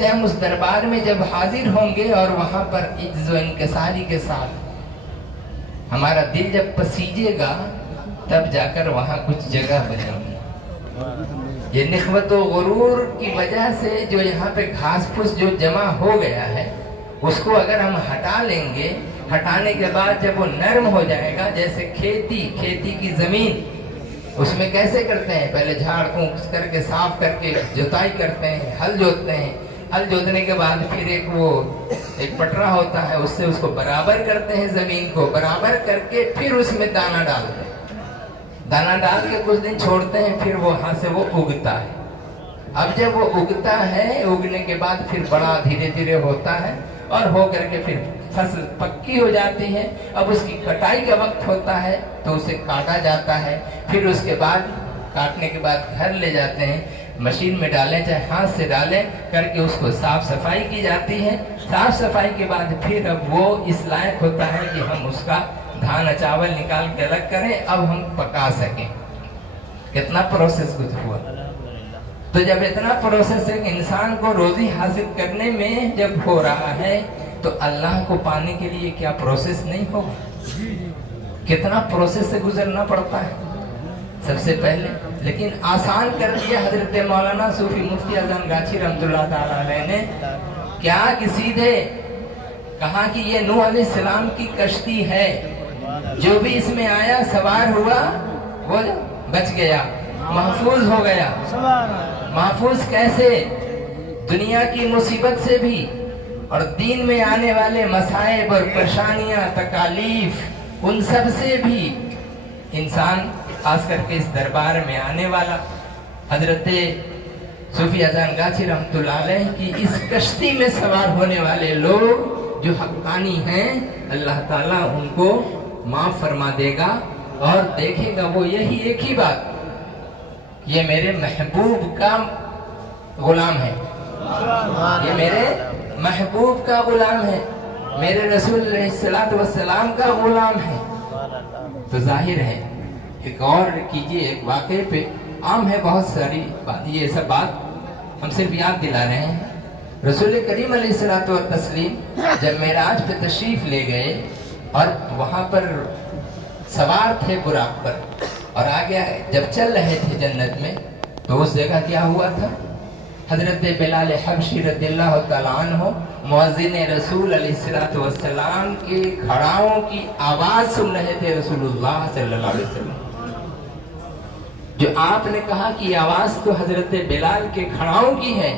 لیے ہم اس دربار میں جب حاضر ہوں گے اور وہاں پر عجز و انکساری کے ساتھ ہمارا دل جب پسیجے گا تب جا کر وہاں کچھ جگہ بنے گی. یہ نخوت و غرور کی وجہ سے جو یہاں پہ گھاس پھوس جو جمع ہو گیا ہے اس کو اگر ہم ہٹا لیں گے, ہٹانے کے بعد جب وہ نرم ہو جائے گا, جیسے کھیتی کی زمین اس میں کیسے کرتے ہیں, پہلے جھاڑ پھونک کر کے صاف کر کے جوتائی کرتے ہیں, ہل جوتتے ہیں, ہل جوتنے کے بعد پھر ایک پٹرا ہوتا ہے اس سے اس کو برابر کرتے ہیں, زمین کو برابر کر کے پھر اس میں دانہ ڈالتے ہیں, دانہ ڈال کے کچھ دن چھوڑتے ہیں, پھر وہاں سے وہ اگتا ہے. اب جب وہ اگتا ہے, اگنے کے بعد پھر بڑا دھیرے دھیرے ہوتا ہے اور ہو کر کے پھر فصل پکی ہو جاتی ہے. اب اس کی کٹائی کا وقت ہوتا ہے تو اسے کاٹا جاتا ہے, پھر اس کے بعد کاٹنے کے بعد گھر لے جاتے ہیں, مشین میں ڈالیں چاہے ہاتھ سے ڈالیں کر کے اس کو صاف صفائی کی جاتی ہے. صاف صفائی کے بعد پھر اب وہ اس لائق ہوتا ہے کہ ہم اس کا دھانا چاول نکال کے الگ کریں, اب ہم پکا سکیں. کتنا پروسیس کچھ ہوا. تو جب اتنا پروسیس ہے کہ انسان کو روزی حاصل کرنے میں جب ہو رہا ہے تو اللہ کو پانے کے لیے کیا پروسیس نہیں ہوگا, کتنا پروسیس سے گزرنا پڑتا ہے سب سے پہلے. لیکن آسان کر دیا حضرت مولانا صوفی مفتی اذان گاچھی رحمۃ اللہ تعالی علیہ نے. کیا کہ سیدھے کہا کہ یہ نوح علیہ السلام کی کشتی ہے, جو بھی اس میں آیا سوار ہوا وہ بچ گیا, محفوظ ہو گیا. محفوظ کیسے؟ دنیا کی مصیبت سے بھی اور دین میں آنے والے مصائب اور پریشانیاں تکالیف ان سب سے بھی. انسان خاص کر کے اس دربار میں آنے والا حضرت صوفی اذان گاچھی رحمۃ اللہ علیہ کی اس کشتی میں سوار ہونے والے لوگ جو حقانی ہیں, اللہ تعالیٰ ان کو معاف فرما دے گا اور دیکھے گا وہ یہی ایک ہی بات, یہ میرے محبوب کا غلام ہے, یہ میرے محبوب کا غلام ہے, میرے رسول علیہ السلام کا غلام ہے. تو ظاہر ہے ایک اور کیجئے, ایک واقعے پہ عام ہے بہت ساری بات, یہ سب بات ہم صرف یاد دلا رہے ہیں. رسول کریم علیہ الصلوۃ والتسلیم جب معراج پہ تشریف لے گئے اور وہاں پر سوار تھے براق پر اور آگے جب چل رہے تھے جنت میں, تو اس جگہ کیا ہوا تھا, حضرت بلال حبشی رضی اللہ تعالیٰ عنہ مؤذن رسول علیہ الصلوۃ والسلام کے گھڑاؤں کی آواز سن رہے تھے. رسول اللہ صلی اللہ علیہ وسلم جو آپ نے کہا کہ آواز تو حضرت بلال کے گھڑاؤں کی ہے,